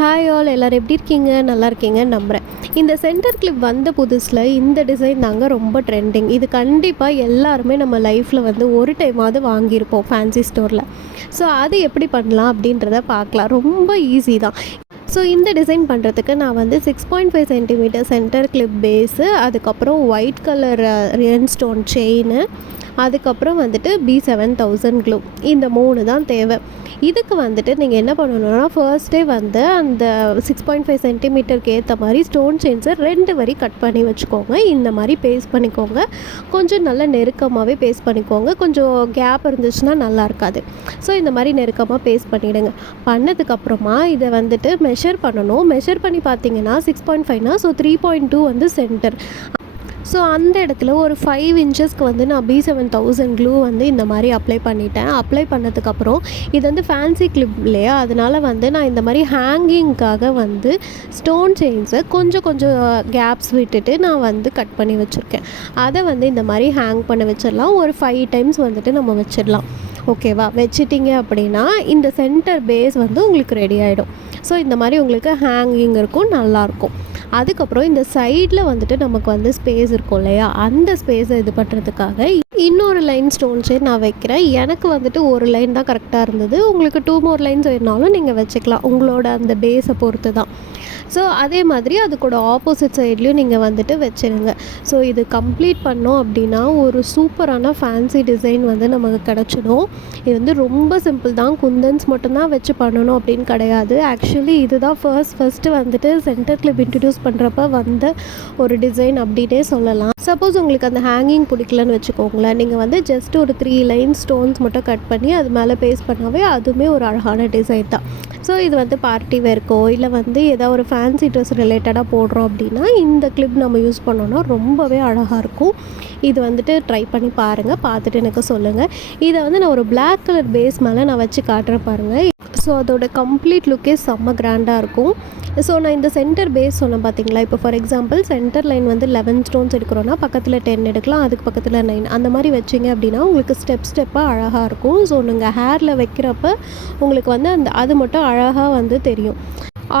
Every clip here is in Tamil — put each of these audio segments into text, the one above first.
ஹாய் ஆல் எல்லோரும் எப்படி இருக்கீங்க? நல்லா இருக்கீங்கன்னு நம்புகிறேன். இந்த சென்டர் கிளிப் வந்த புதுசில் இந்த டிசைன் தாங்க ரொம்ப ட்ரெண்டிங். இது கண்டிப்பாக எல்லாருமே நம்ம லைஃப்பில் வந்து ஒரு டைமாவது வாங்கியிருப்போம் ஃபேன்சி ஸ்டோரில். ஸோ அது எப்படி பண்ணலாம் அப்படின்றத பார்க்கலாம். ரொம்ப ஈஸி தான். ஸோ இந்த டிசைன் பண்ணுறதுக்கு நான் வந்து 6.5 சென்டிமீட்டர் சென்டர் கிளிப் பேஸு, அதுக்கப்புறம் ஒயிட் கலர் ரியன் ஸ்டோன் செயின், அதுக்கப்புறம் வந்துட்டு B7000 க்ளூ, இந்த 3 தான் தேவை. இதுக்கு வந்துட்டு நீங்கள் என்ன பண்ணணுன்னா, ஃபர்ஸ்ட்டே வந்து அந்த 6.5 சென்டிமீட்டருக்கு ஏற்ற மாதிரி ஸ்டோன் செயின்ஸை 2 வரி கட் பண்ணி வச்சுக்கோங்க. இந்த மாதிரி பேஸ்ட் பண்ணிக்கோங்க. கொஞ்சம் நல்லா நெருக்கமாகவே பேஸ்ட் பண்ணிக்கோங்க. கொஞ்சம் கேப் இருந்துச்சுன்னா நல்லா இருக்காது. ஸோ இந்த மாதிரி நெருக்கமாக பேஸ்ட் பண்ணிவிடுங்க. பண்ணதுக்கப்புறமா இதை வந்துட்டு மெஷர் பண்ணணும். மெஷர் பண்ணி பார்த்தீங்கன்னா 6.5னா ஸோ 3.2 வந்து சென்டர். ஸோ அந்த இடத்துல ஒரு 5 இன்ச்சஸ்க்கு வந்து நான் B7000 க்ளூ வந்து இந்த மாதிரி அப்ளை பண்ணிட்டேன். அப்ளை பண்ணதுக்கப்புறம் இது வந்து ஃபேன்சி கிளிப் இல்லையா, அதனால் வந்து நான் இந்த மாதிரி ஹேங்கிங்க்காக வந்து ஸ்டோன் செயின்ஸை கொஞ்சம் கொஞ்சம் கேப்ஸ் விட்டுட்டு நான் வந்து கட் பண்ணி வச்சுருக்கேன். அதை வந்து இந்த மாதிரி ஹேங் பண்ண வச்சிடலாம். ஒரு 5 டைம்ஸ் வந்துட்டு நம்ம வச்சிடலாம். ஓகேவா? வச்சிட்டிங்க அப்படின்னா இந்த சென்டர் பேஸ் வந்து உங்களுக்கு ரெடி ஆகிடும். ஸோ இந்த மாதிரி உங்களுக்கு ஹேங்கிங் இருக்கும், நல்லாயிருக்கும். அதுக்கப்புறம் இந்த சைடில் வந்துட்டு நமக்கு வந்து ஸ்பேஸ் இருக்கும் இல்லையா, அந்த ஸ்பேஸை இது பண்ணுறதுக்காக இன்னொரு லைன் ஸ்டோன் செயின் நான் வைக்கிறேன். எனக்கு வந்துட்டு ஒரு லைன் தான் கரெக்டாக இருந்தது. உங்களுக்கு 2 மோர் லைன்ஸ் வேணுனாலும் நீங்கள் வச்சுக்கலாம், உங்களோட அந்த பேஸை பொறுத்து தான். ஸோ அதே மாதிரி அதுக்கூட ஆப்போசிட் சைட்லேயும் நீங்கள் வந்துட்டு வச்சுருங்க. ஸோ இது கம்ப்ளீட் பண்ணோம் அப்படின்னா ஒரு சூப்பரான ஃபேன்சி டிசைன் வந்து நமக்கு கிடச்சிடும். இது வந்து ரொம்ப சிம்பிள் தான். குந்தன்ஸ் மட்டும்தான் வச்சு பண்ணணும் அப்படின்னு கிடையாது. ஆக்சுவலி இதுதான் ஃபர்ஸ்ட்டு வந்துட்டு சென்டர் கிளிப் இன்ட்ரடியூஸ் பண்ணுறப்ப வந்த ஒரு டிசைன் அப்படின்னே சொல்லலாம். சப்போஸ் உங்களுக்கு அந்த ஹேங்கிங் பிடிக்கலன்னு வச்சுக்கோங்களேன், நீங்கள் வந்து ஜஸ்ட் ஒரு 3 லைன் ஸ்டோன்ஸ் மட்டும் கட் பண்ணி அது மேலே பேஸ்ட் பண்ணாவே அதுவுமே ஒரு அழகான டிசைன் தான். ஸோ இது வந்து பார்ட்டி வேர்க்கோ இல்லை வந்து ஏதாவது ஒரு ஃபேன்சி ட்ரெஸ் ரிலேட்டடாக போடுறோம் அப்படின்னா இந்த கிளிப் நம்ம யூஸ் பண்ணோன்னா ரொம்பவே அழகாக இருக்கும். இது வந்துட்டு ட்ரை பண்ணி பாருங்கள். பார்த்துட்டு எனக்கு சொல்லுங்கள். இதை வந்து நான் ஒரு பிளாக் கலர் பேஸ் மேலே நான் வச்சு காட்டுறேன் பாருங்கள். ஸோ அதோட கம்ப்ளீட் லுக்கே செம்ம கிராண்டாக இருக்கும். ஸோ நான் இந்த சென்டர் பேஸ் சொன்னேன் பார்த்தீங்களா, இப்போ ஃபார் எக்ஸாம்பிள் சென்டர் லைன் வந்து 11 ஸ்டோன்ஸ் எடுக்கிறோன்னா பக்கத்தில் 10 எடுக்கலாம், அதுக்கு பக்கத்தில் 9 அந்த மாதிரி வச்சிங்க அப்படின்னா உங்களுக்கு ஸ்டெப்பாக அழகாக இருக்கும். ஸோ நீங்கள் ஹேரில் வைக்கிறப்ப உங்களுக்கு வந்து அது மட்டும் அழகாக வந்து தெரியும்.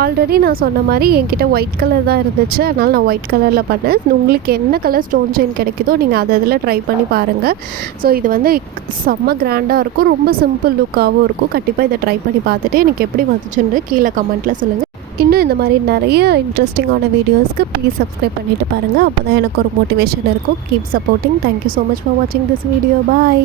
ஆல்ரெடி நான் சொன்ன மாதிரி என்கிட்ட ஒயிட் கலர் தான் இருந்துச்சு, அதனால் நான் ஒயிட் கலரில் பண்ணேன். உங்களுக்கு என்ன கலர் ஸ்டோன் செயின் கிடைக்குதோ நீங்கள் அதில் ட்ரை பண்ணி பாருங்கள். ஸோ இது வந்து செம்ம கிராண்டாக இருக்கும், ரொம்ப சிம்பிள் லுக்காகவும் இருக்கும். கண்டிப்பாக இதை ட்ரை பண்ணி பார்த்துட்டு எனக்கு எப்படி வந்துச்சுன்னு கீழே கமெண்ட்டில் சொல்லுங்கள். இன்னும் இந்த மாதிரி நிறைய இன்ட்ரெஸ்டிங்கான வீடியோஸ்க்கு ப்ளீஸ் சப்ஸ்கிரைப் பண்ணிவிட்டு பாருங்கள். அப்போ தான் எனக்கு ஒரு மோட்டிவேஷன் இருக்கும். Keep supporting. Thank you so much for வாட்சிங் திஸ் வீடியோ. பாய்.